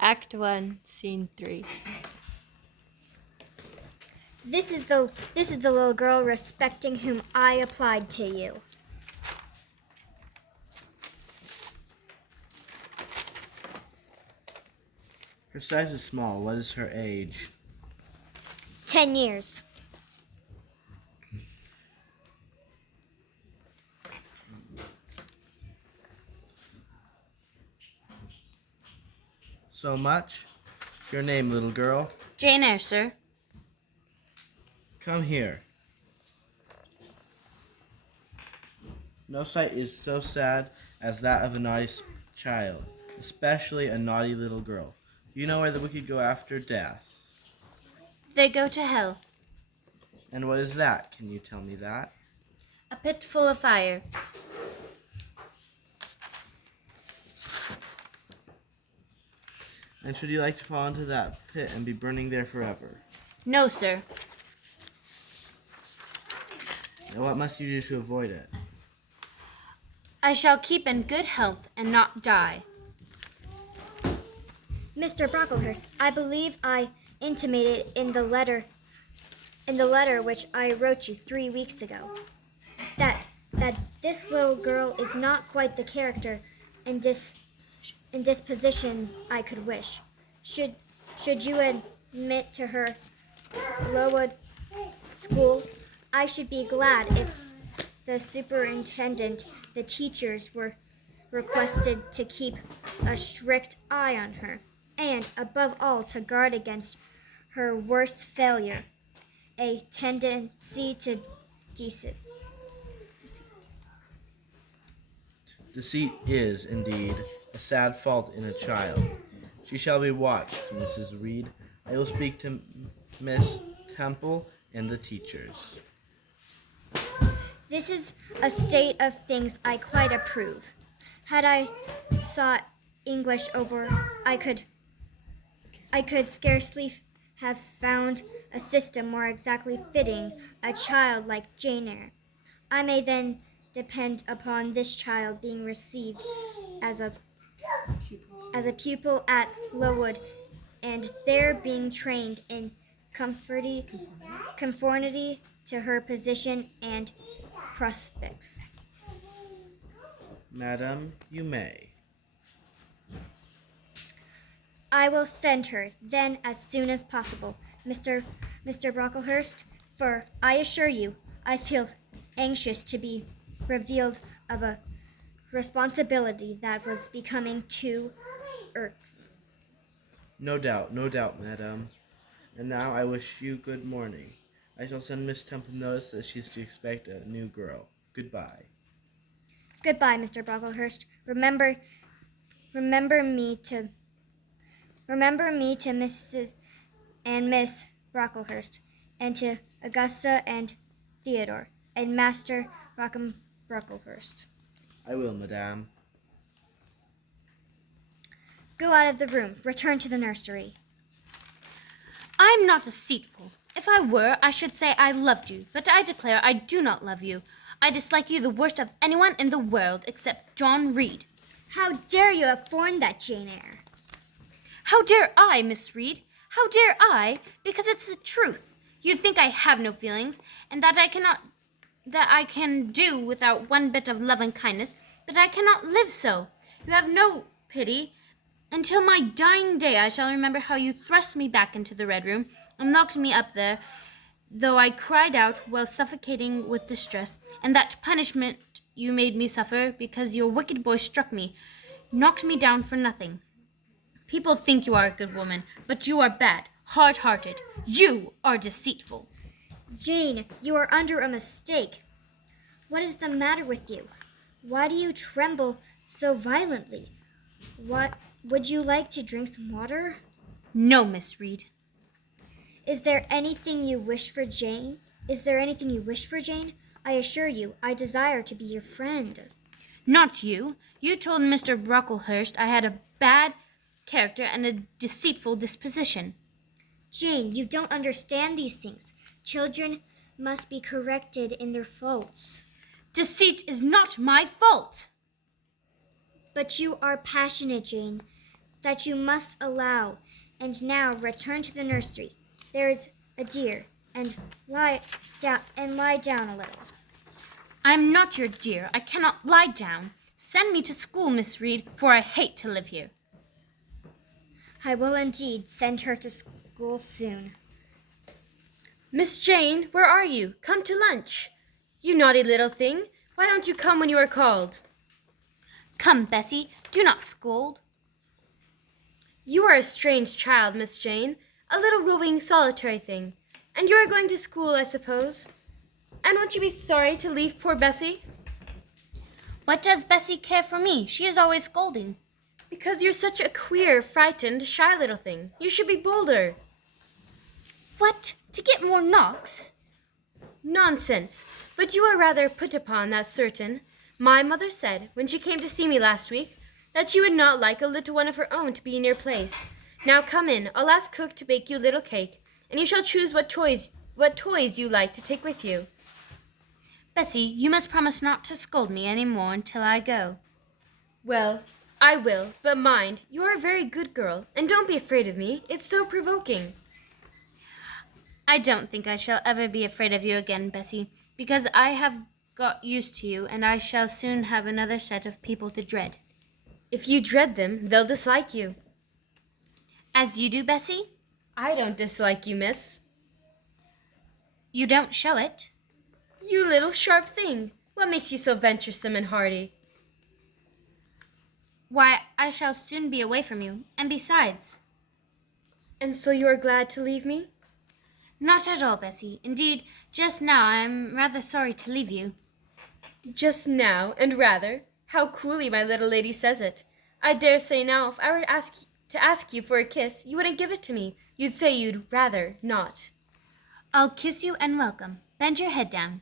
Act 1, Scene 3. This is the little girl respecting whom I applied to you. Her size is small. What is her age? 10 years. So much? Your name, little girl? Jane Eyre, sir. Come here. No sight is so sad as that of a naughty child, especially a naughty little girl. You know where the wicked go after death. They go to hell. And what is that? Can you tell me that? A pit full of fire. And should you like to fall into that pit and be burning there forever? No, sir. And what must you do to avoid it? I shall keep in good health and not die. Mr. Brocklehurst, I believe I intimated in the letter which I wrote you 3 weeks ago, that this little girl is not quite the character and disposition I could wish. Should you admit to her Lowood School, I should be glad if the superintendent, the teachers were requested to keep a strict eye on her, and above all to guard against her worst failure, a tendency to deceit. Deceit is, indeed, a sad fault in a child. She shall be watched, Mrs. Reed. I will speak to Miss Temple and the teachers. This is a state of things I quite approve. Had I sought English over, I could scarcely have found a system more exactly fitting a child like Jane Eyre. I may then depend upon this child being received as a pupil at Lowood, and there being trained in conformity to her position and prospects. Madam, you may. I will send her then as soon as possible, Mr. Brocklehurst, for I assure you I feel anxious to be relieved of a responsibility that was becoming too irksome. No doubt, madam. And now I wish you good morning. I shall send Miss Temple notice that she's to expect a new girl. Goodbye. Goodbye, Mr. Brocklehurst. Remember me to Mrs. and Miss Brocklehurst, and to Augusta and Theodore, and Master Rockham Brocklehurst. I will, madam. Go out of the room. Return to the nursery. I am not deceitful. If I were, I should say I loved you, but I declare I do not love you. I dislike you the worst of anyone in the world except John Reed. How dare you have formed that Jane Eyre? How dare I, Miss Reed? How dare I? Because it's the truth. You'd think I have no feelings, and that I can do without one bit of love and kindness, but I cannot live so. You have no pity. Until my dying day I shall remember how you thrust me back into the red room and locked me up there, though I cried out while suffocating with distress, and that punishment you made me suffer because your wicked boy struck me, knocked me down for nothing. People think you are a good woman, but you are bad, hard-hearted. You are deceitful. Jane, you are under a mistake. What is the matter with you? Why do you tremble so violently? What would you like to drink some water? No, Miss Reed. Is there anything you wish for, Jane? I assure you, I desire to be your friend. Not you. You told Mr. Brocklehurst I had a bad character and a deceitful disposition. Jane, you don't understand these things. Children must be corrected in their faults. Deceit is not my fault. But you are passionate, Jane. that you must allow. And now return to the nursery. There is a dear, and lie down a little. I am not your dear. I cannot lie down. Send me to school, Miss Reed, for I hate to live here. I will indeed send her to school soon. Miss Jane, where are you? Come to lunch. You naughty little thing. Why don't you come when you are called? Come, Bessie, do not scold. You are a strange child, Miss Jane, a little roving, solitary thing. And you are going to school, I suppose. And won't you be sorry to leave poor Bessie? What does Bessie care for me? She is always scolding. Because you're such a queer, frightened, shy little thing. You should be bolder. What? To get more knocks? Nonsense. But you are rather put upon, that's certain. My mother said, when she came to see me last week, that she would not like a little one of her own to be in your place. Now come in. I'll ask cook to bake you a little cake, and you shall choose what toys you like to take with you. Bessie, you must promise not to scold me any more until I go. Well, I will, but mind, you are a very good girl, and don't be afraid of me. It's so provoking. I don't think I shall ever be afraid of you again, Bessie, because I have got used to you, and I shall soon have another set of people to dread. If you dread them, they'll dislike you. As you do, Bessie? I don't dislike you, miss. You don't show it. You little sharp thing. What makes you so venturesome and hardy? Why, I shall soon be away from you, and besides... And so you are glad to leave me? Not at all, Bessie. Indeed, just now I am rather sorry to leave you. Just now, and rather. How coolly my little lady says it. I dare say now, if I were to ask you for a kiss, you wouldn't give it to me. You'd say you'd rather not. I'll kiss you and welcome. Bend your head down.